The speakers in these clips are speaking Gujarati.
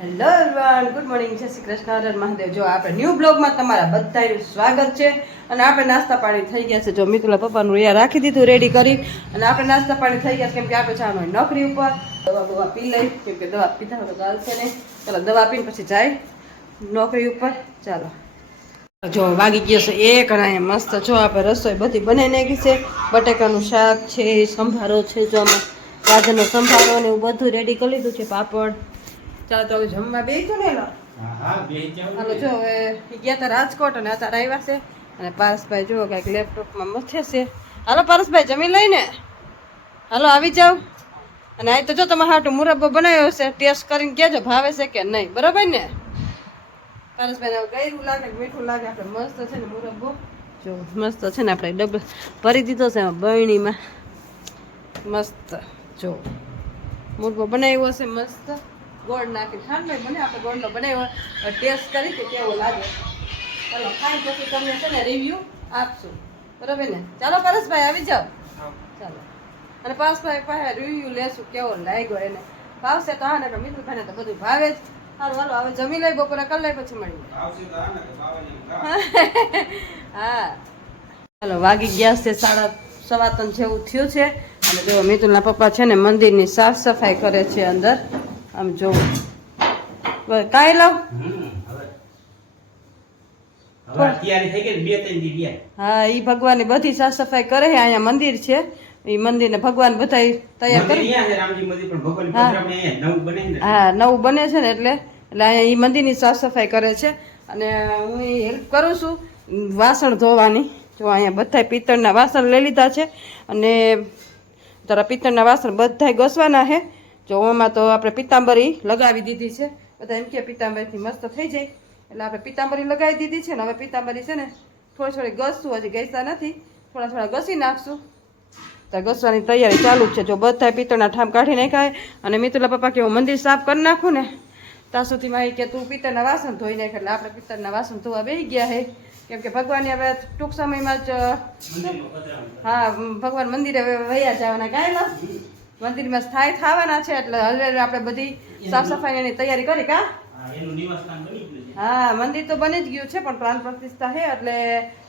હેલો એવરીવન, ગુડ મોર્નિંગ, જય શ્રી કૃષ્ણ, હર હર મહાદેવ। જો આપણે ન્યૂ બ્લોગમાં તમારા બધાનું સ્વાગત છે। અને આપણે નાસ્તા પાણી થઈ ગયા છે। જો મિતુલા પપ્પાનું અહીંયા રાખી દીધું રેડી કરી, અને આપણે નાસ્તા પાણી થઈ ગયા છે કેમ કે આપણે જવાનું હોય નોકરી ઉપર। દવા પી લઈ કેમ કે દવા પીધા તો ચાલશે નહીં। ચાલો દવા પીને પછી જાય નોકરી ઉપર। ચાલો જો વાગી ગયો છે એક, અને અહીંયા મસ્ત જો આપણે રસોઈ બધી બનાવી નાખી છે। બટેકાનું શાક છે, સંભારો છે, જો આમાં ગાજરનો સંભારો ને એવું બધું રેડી કરી લીધું છે, પાપડ। ચાલો તો હવે જમવા બેસું ને હાલો। જો હવે ગયા હતા રાજકોટ અને અત્યારે આવ્યા છે, અને પારસભાઈ જો કંઈક લેપટોપમાં મથે છે। હાલો પારસભાઈ જમી લઈને હાલો આવી જાવ। અને આ તો જો તમારે હાટું મુરબ્બો બનાવ્યો છે, ટેસ્ટ કરીને કહેજો ભાવે છે કે નહીં, બરાબર ને પારસભાઈને? હવે ગળ્યું લાગે મીઠું લાગે, આપણે મસ્ત છે ને મુરબ્બો જો મસ્ત છે ને, આપણે ડબ્બો ભરી દીધો છે બરણીમાં મસ્ત। જો મુરબ્બો બનાવ્યો છે મસ્ત, ગોળ નાખી ખાંડ બને, આપણે ગોળનો બનાવ્યો ટેસ્ટ કરી કે કેવો લાગે। ચાલો ખાઈ પછી તમને છે ને રિવ્યુ આપશું, બરાબર ને? ચાલો પરેશભાઈ આવી જાઓ ચાલો, અને પારસભાઈ પાસે રિવ્યુ લેશું કેવો લાગ્યો એને। ભાવશે તો હા, ને મિત્રભાઈને તો બધું ભાવે જ। સારું હાલો હવે જમી લઈ, બપોરે કરી લઈ પછી મળીએ। હા ચાલો વાગી ગયા છે 3:15 જેવું થયું છે, અને જો મિતુલના પપ્પા છે ને મંદિરની સાફ સફાઈ કરે છે અંદર। આમ જો કાંઈ લાવ હા, ઈ ભગવાનની બધી સાફ સફાઈ કરે છે। અહીંયા મંદિર છે, ઈ મંદિરને ભગવાન બધા તૈયાર કરી, હા નવું બને છે ને, એટલે અહીંયા ઈ મંદિરની સાફ સફાઈ કરે છે, અને હું હેલ્પ કરું છું વાસણ ધોવાની। જો અહીંયા બધા પિત્તળના વાસણ લઈ લીધા છે, અને તારા પિત્તળના વાસણ બધા ઘસવાના છે। જો ઓમાં તો આપણે પિત્તાંબરી લગાવી દીધી છે, બધા એમ કે પિત્તાંબરીથી મસ્ત થઈ જાય, એટલે આપણે પિત્તાંબરી લગાવી દીધી છે ને। હવે પિત્તાંબરી છે ને થોડી થોડી ઘસશું, હજી ઘસ્યા નથી, થોડા થોડા ઘસી નાખશું, તો ઘસવાની તૈયારી ચાલુ જ છે। જો બધા પિત્તળના ઠામ કાઢી નાખાય, અને મિતુલા પપ્પા કે હું મંદિર સાફ કરી નાખું ને ત્યાં સુધીમાં એ કે તું પિત્તળના વાસણ ધોઈ નાખ, એટલે આપણે પિત્તળના વાસણ ધોવા બેસી ગયા છે, કેમ કે ભગવાનની હવે ટૂંક સમયમાં જ હા ભગવાન મંદિરે વયા જવાના, ગાયેલા મંદિરમાં સ્થાયી થવાના છે, એટલે હવે આપણે બધી સાફ સફાઈની તૈયારી કરી કા? હા મંદિર તો બની જ ગયું છે, પણ પ્રાણ પ્રતિષ્ઠા છે એટલે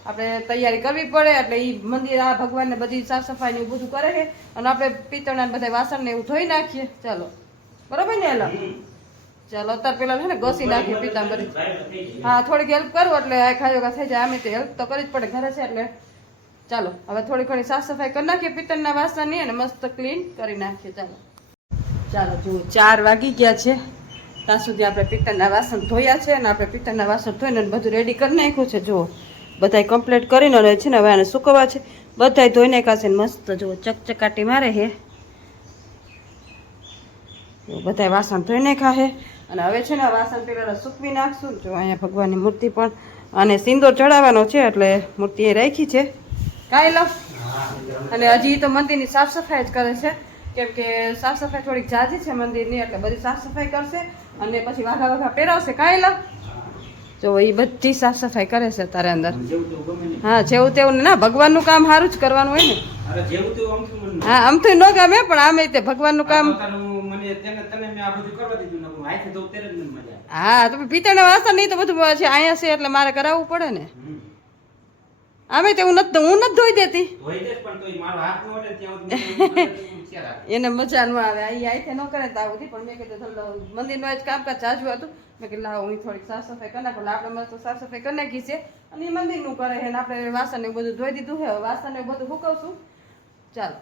આપણે તૈયારી કરવી પડે। એટલે એ મંદિર આ ભગવાનને બધી સાફ સફાઈ ને બધું કરે છે, અને આપણે પિત્તળના બધા વાસણ ને એવું ધોઈ નાખીએ। ચાલો બરોબર ને? ચાલો અત્યારે પેલા છે ને ઘસી નાખીએ પિત્તાંબરી, હા થોડીક હેલ્પ કરું એટલે આ ખાયોગા થઈ જાય। આમે તો હેલ્પ તો કરી જ પડે ઘરે છે એટલે। ચાલો હવે થોડી ઘણી સાફ સફાઈ કરી નાખીએ પિત્તળના વાસણની, અને મસ્ત ક્લીન કરી નાખીએ। ચાલો જુઓ 4 વાગી ગયા છે, ત્યાં સુધી આપણે પિત્તળના વાસણ ધોયા છે, અને આપણે પિત્તળના વાસણ ધોઈને બધું રેડી કરી નાખ્યું છે। જુઓ બધાય કમ્પ્લીટ કરીને અને છે ને હવે આને સુકવવા છે, બધાય ધોઈ નાખ્યા છે મસ્ત। જુઓ ચકચકાટી મારે છે, બધાય વાસણ ધોઈ નાખ્યા છે, અને હવે છે ને વાસણ પેલા સૂકવી નાખશું। જો અહીંયા ભગવાનની મૂર્તિ પણ, અને સિંદૂર ચડાવવાનો છે એટલે મૂર્તિ એ રાખી છે કાંઈ લો। અને હજી તો મંદિરની સાફ સફાઈ જ કરે છે, કેમ કે સાફ સફાઈ થોડીક જાજી છે મંદિરની, એટલે બધી સાફ સફાઈ કરશે, અને પછી વાઘા વાઘા પહેરાવશે કાંઈ લો। જો એ બધી સાફ સફાઈ કરે છે તારે અંદર, હા જેવું તેવું ના, ભગવાનનું કામ સારું જ કરવાનું હોય ને। હા આમ તો ન ગમે, પણ આમે તે ભગવાનનું કામ, હા તો પિત્તળના વાસણ નહીં તો બધું છે અહીંયા છે એટલે મારે કરાવવું પડે ને। આમે તો હું નથી ધોઈ દેતી, એને મજા ન આવે અહીંયાથી ન કરે તો આવું, પણ મેં કીધું મંદિરનું જ કામકાજ જાજુ હતું, મેં કીધું લાવો હું થોડીક સાફ સફાઈ કરી નાખું। આપણે મસ્ત સાફ સફાઈ કરી નાખી છે, અને એ મંદિરનું કરે છે, ને આપણે વાસણ એવું બધું ધોઈ દીધું છે, વાસણ એવું બધું સુકવશું। ચાલો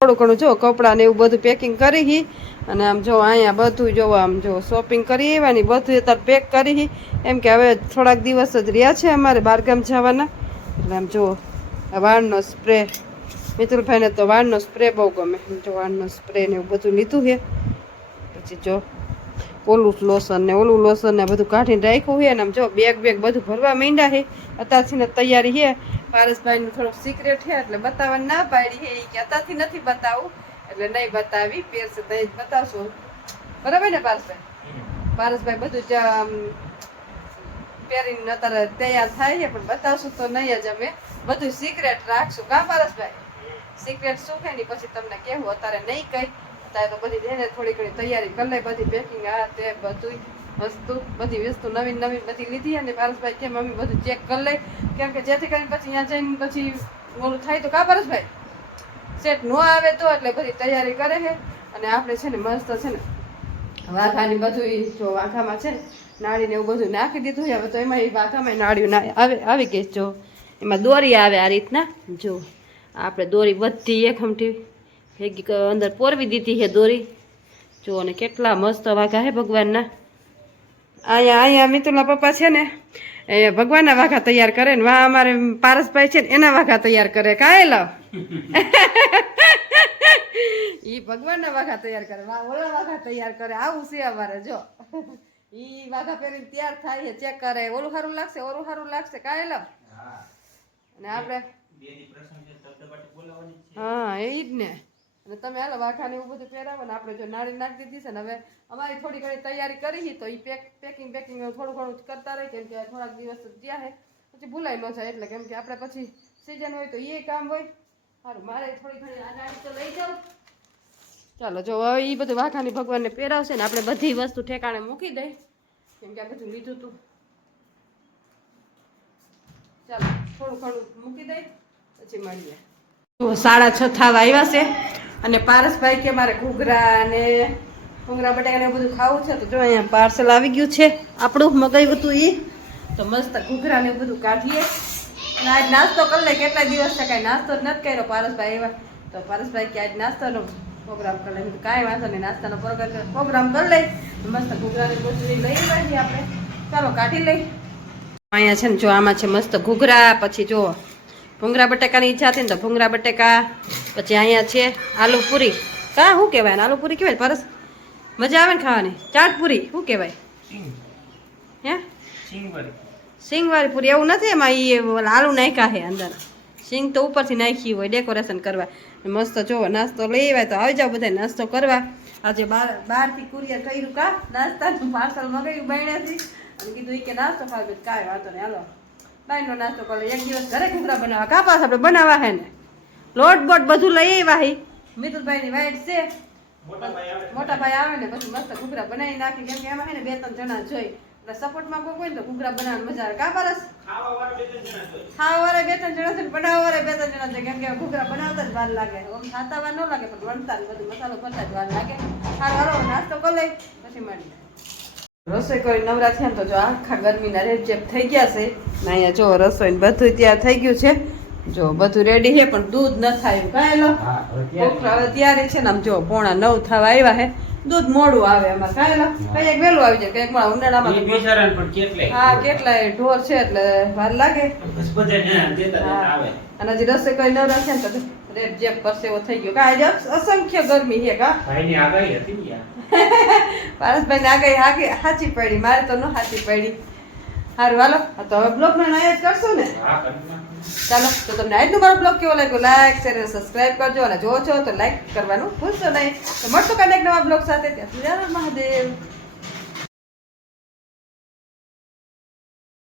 થોડું ઘણું જો કપડાં ને એવું બધું પેકિંગ કરી, અને આમ જો અહીંયા બધું જો આમ જો શોપિંગ કરી એવાની બધું અત્યારે પેક કરી, એમ કે હવે થોડાક દિવસ જ રહ્યા છે અમારે બહારગામ જવાના, એટલે આમ જો વાળનો સ્પ્રે, મિતુલભાઈને તો વાળનો સ્પ્રે બહુ ગમે, જો વાળનો સ્પ્રે ને એવું બધું લીધું છે। પછી જો ઓલું લોશન ને ઓલું લોશન ને બધું કાઢીને રાખ્યું છે, અને આમ જો બેગ બધું ભરવા માંડ્યા છે અત્યારથી ને તૈયારી છે। પારસભાઈનું થોડુંક સિક્રેટ છે એટલે બતાવવાની ના પાડી છે, કે અત્યારથી નથી બતાવું, એટલે નહીં બતાવી, પહેરશે તો જ બતાવશું, બરાબર ને પારસભાઈ? પારસભાઈ બધું જ પહેરીને અત્યારે તૈયાર થાય છે, પણ બતાવશું તો નહીં જ, અમે બધું સિક્રેટ રાખશું કા પારસભાઈ? સિક્રેટ શું છે ને પછી તમને કહેવું, અત્યારે નહીં કઈ, ત્યાં તો બધી એને થોડી ઘણી તૈયારી કરી લે, બધી પેકિંગ આ તે બધું બધી વસ્તુ નવીન બધી લીધી. અને પારસભાઈ કે મમ્મી બધું ચેક કરી લે, કેમ કે જેથી કરીને પછી અહીંયા જઈને પછી ઓલું થાય તો કા પારસભાઈ સેટ ન આવે તો, એટલે બધી તૈયારી કરે છે. અને આપણે છે ને મસ્ત છે ને વાઘાની બધું જો વાઘામાં છે ને નાળીને એવું બધું નાખી દીધું છે. હવે તો એમાં એ વાઘામાં નાળીઓ આવી ગઈ. જો એમાં દોરી આવે આ રીતના, જો આપણે દોરી બધી એકમથી ભેગી અંદર પોરવી દીધી છે દોરી. જો અને કેટલા મસ્ત વાઘા છે ભગવાનના. અહીંયા મિતુલના પપ્પા છે ને એ ભગવાનના વાઘા તૈયાર કરે ને વા અમારે પારસભાઈ છે ને એના વાઘા તૈયાર કરે. કાંઈ લાવ ઈ ભગવાનના વાઘા તૈયાર કરે, ઓલા વાઘા તૈયાર કરે. આવું છે અમારે. જો ઈ વાઘા પહેરીને તૈયાર થાય છે, ચેક કરે ઓલું સારું લાગશે ઓલું સારું લાગશે. કાંઈ લાવ અને આપણે હા એ જ ને. અને તમે હાલો વાઘાને એવું બધું પહેરાવો ને આપણે જો નાળી નાખી દીધી છે ને હવે અમારી થોડી ઘણી તૈયારી કરી તો એ પેકિંગ થોડું ઘણું કરતા રહે, કેમ કે થોડાક દિવસ જ્યાં છે પછી ભૂલાઈ ન જાય. એટલે કેમ કે આપણે પછી સિઝન હોય તો એ કામ હોય. સારું મારે થોડી ઘણી આ નાળી તો લઈ જાઉં. ચાલો જો હવે એ બધું વાઘાની ભગવાનને પહેરાવશે ને આપણે બધી વસ્તુ ઠેકાણે મૂકી દઈ, કેમ કે આ બધું લીધું હતું. ચાલો થોડું ઘણું મૂકી દઈ પછી મળીએ. 6:30 થવા આવ્યા છે અને પારસભાઈ કે મારે ઘૂઘરા ને ભૂંગળા બટાકા ને બધું ખાવું છે. તો જો અહીંયા પાર્સલ આવી ગયું છે આપણું મગાવ્યું હતું એ. તો મસ્ત ઘૂઘરા ને બધું કાઢીએ અને આજ નાસ્તો કરી લે. કેટલા દિવસ છે કાંઈ નાસ્તો જ નથી કર્યો પારસભાઈ એવા. તો પારસભાઈ કે આજ નાસ્તાનો પ્રોગ્રામ કરી લે. કાંઈ વાંધો નહીં, નાસ્તાનો પ્રોગ્રામ કરી લઈ. મસ્ત ઘૂઘરા ને બધું લઈ આવ્યા આપણે. ચાલો કાઢી લઈ. અહીંયા છે ને જો આમાં છે મસ્ત ઘૂઘરા, પછી જો ભૂંગળા બટાકાની ઈચ્છા હતી ને તો ભૂંગળા બટાકા, પછી અહીંયા છે આલુ પૂરી. કા શું કહેવાય ને? આલુ પૂરી કહેવાય પરસ? મજા આવે ને ખાવાની? ચાટ પૂરી શું કહેવાય? હે સિંગવાળી પૂરી એવું નથી, એમાં એ આલુ નાખ્યા છે અંદર, સિંગ તો ઉપરથી નાખી હોય ડેકોરેશન કરવા. મસ્ત જો નાસ્તો લઈ આવ્યા. તો આવી જાઓ બધા નાસ્તો કરવા. આજે બહારથી કુરિયર કર્યું કા નાસ્તાનું પાર્સલ મગાવ્યું બાયણાથી અને કીધું એ કે નાસ્તો ખાવ. કાંઈ વાંધો નહીં હાલો બાયનો નાસ્તો કરી. એક દિવસ ઘરે ઘૂઘરા બનાવવા કા પાસ આપણે બનાવવા હે ને લોટ બોટ બધું લઈ આવ્યા. હી મિતુલભાઈની વાઈટ છે, મોટા ભાઈ આવે ને પછી મસ્ત ઘૂઘરા બનાવી નાખી. કેમ કે એમાં હે ને 2-3 જણા જોઈ એટલે સપોર્ટમાં કોઈ હોય ને તો ઘૂઘરા બનાવવાની મજા આવે. કા પારસ? ખાવા વાળા 2-3 જણા છે, બનાવવા વાળા 2-3 જણા છે. કેમ કે ઘૂઘરા બનાવતા જ વાર લાગે, ખાતા વાર ન લાગે પણ વણતા બધું મસાલો ભરતા જ વાર લાગે. હારો નાસ્તો કરી લઈ પછી મળીએ. રસોઈ કરી નવરા થયા ને તો જો આખા ગરમીના રેપઝેપ થઈ ગયા છે ને. અહીંયા જો રસોઈ ને બધું તૈયાર થઈ ગયું છે. જો બધું રેડી છે પણ દૂધ ન થાય. કાંઈ હવે ત્યારે છે ને આમ જો 8:45 થવા આવ્યા છે. દૂધ મોડું આવે એમાં. કાંઈ કઈક વહેલું આવી જાય, કઈક ઉનાળામાં હા કેટલાય ઢોર છે એટલે વાર લાગે. અને હજી રસોઈ કરી નવરા છે ને તો રેપઝેપ પરસેવો થઈ ગયો. કાંઈ અસંખ્ય ગરમી છે. કા પારસભાઈ ને આગાહી સાચી પડી, મારે તો ન સાચી પડી. સારું હાલો તો હવે બ્લોગ માં નાય જ કરશું ને. ચાલો તો તમને આજનો મારો બ્લોગ કેવો લાગ્યો લાઈક શેર અને સબસ્ક્રાઇબ કરજો. અને જો છો તો લાઈક કરવાનું ભૂલશો નહીં. તો મળશું કાલે એક નવા બ્લોગ સાથે. ત્યાં સુધી મહાદેવ.